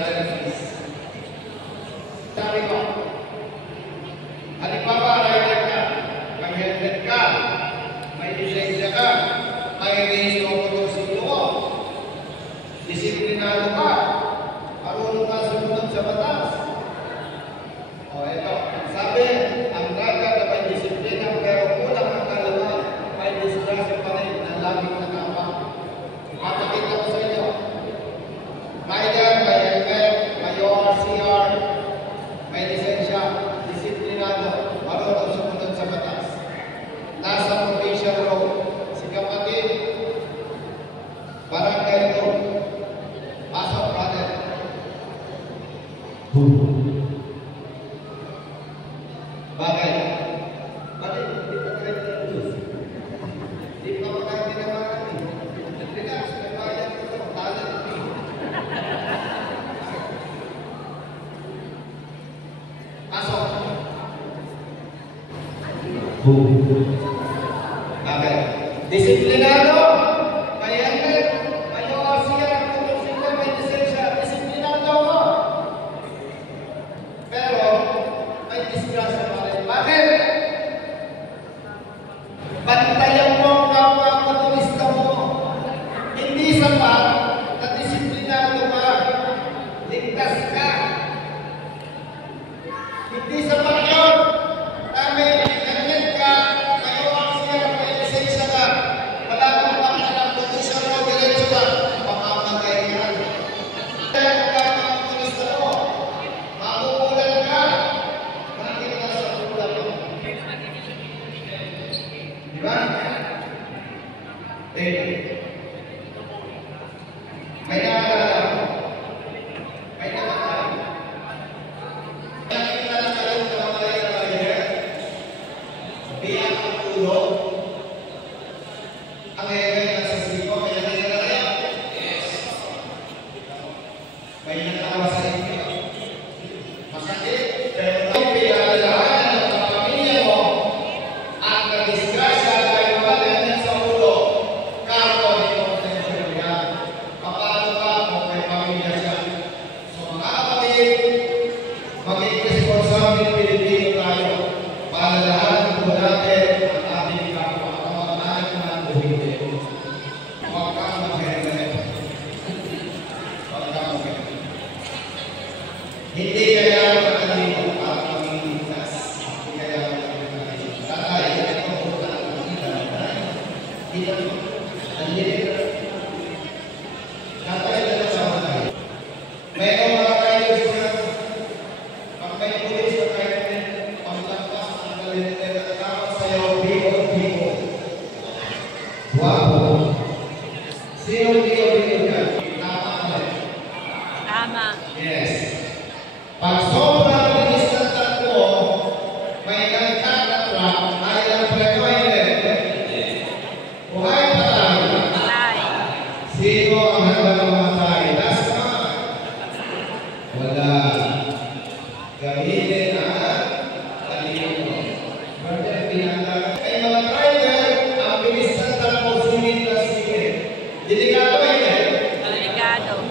another fees. Sabi ko, halimbawa, rider ka, may helmet ka, may lisensya ka, may rehistro motorsiklo mo, disiplinado ka, marunong ka sumunod sa batas. O, ito, sabi, ang driver na may disiplina pero kulang ang kalaman, may disgrasya pa rin na laging nakapag. Papakita ko sa inyo. Rider, may helmet, may ORCR, may lisensya, disiplinado, marunong sumunod sa batas. Nasa provincial road, si kapatid, barangay road, pasok brother. Bagay. Bakit? Hindi pa tayo nilulus. Hindi pa makakita naman. Relax, may bayan ko ito. Talent me. Pasok. Bagay. Disiplinado. May helmet. May ORCR. May lisensya. Disiplinado mo. Pero, may disgrasya pa rin. Bakit? Bantayan mo ang kapwa motorista mo. Hindi sapat na disiplinado ka. Ligtas ka. Hindi sapat yun. Kami, helmet ka, may ORCR, may lisensya ka. Wala kang pakialam kung isa mo, diretso ka. Makamatay ka. Kaya ang kapwa motorista mo, makukulan ka. Bakit ka sa kulang mo? Diba? May nakakala mo. May nakakala mo. Nakikita na kayo sa mga rider. Biyak ang ulo. Ang hegay na sa siko. May nakikita na kayo? Yes. May nakakawa sa inyo. Masakit. Pero pinakalahan ng pamilya mo at na-disgrasya dahil mabalayan sa ulo, kapo ni Constantino yan. Paano ba kung may pamilya siya? So mga kapatid, maging responsable Pilipino tayo. Palalahan po natin ang ating kapwa. Kamag-anak na buhindi. Huwag kang mag-helmet. Huwag kang mag-helmet. Hindi kaya matalino at pamiligtas. Hindi kaya matalino. Tatay, ito po na dito. Dito. Tatay na sa matay. Mayroong mga riders na pag may pulis na kayo paglapas ang galinite na nakakot sa'yo, bigo. Wow! Sino bigo ka? Tama ka rin. Tama. Yes. Pag sobrang bilis ng takbo, may kalikat na truck, ay ang preko hindi. Buhay pa tayo. Patay. Sino ang handa mamatay? Last one. Wala. Gamitin ang talino. Brother, pinagdagan. Ay mga driver, ang bilis ng takbo, singit na singit. Delikado hindi. Delikado.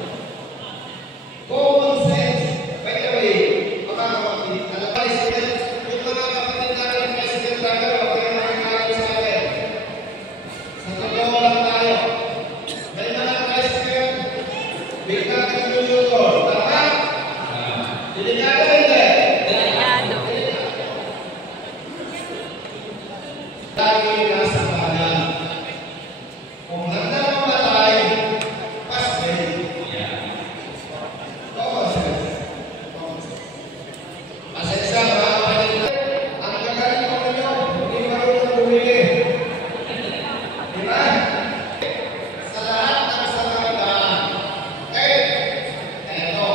Common sense. By the way, mga kapatid, alam ba, yung mga kapatid natin, President Dragar, huwag kayo nakakain sa akin. Sa totoo lang tayo. May mga President, bigla ka nilulutol. Tama? Delikado hindi. Delikado. Lagi nasa kanan. Kung handa mamatay, pasay. Common sense. Pasensya, mga kapatid. Ang gagaling ko ninyo, hindi marunong bumili. Diba? Sa lahat ng salakadaan. Okay? Eto.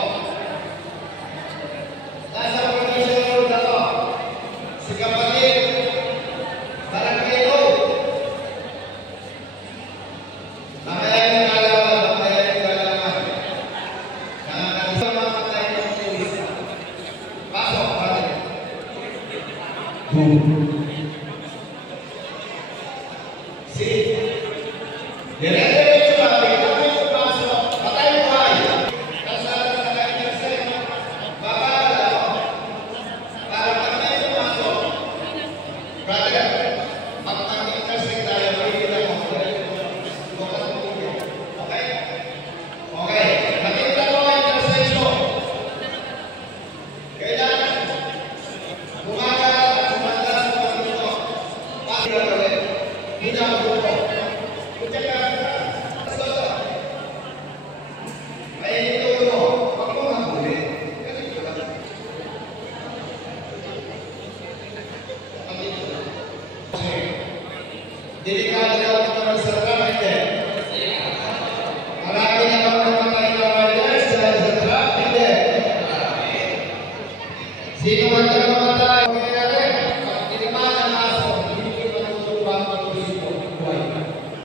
Delikado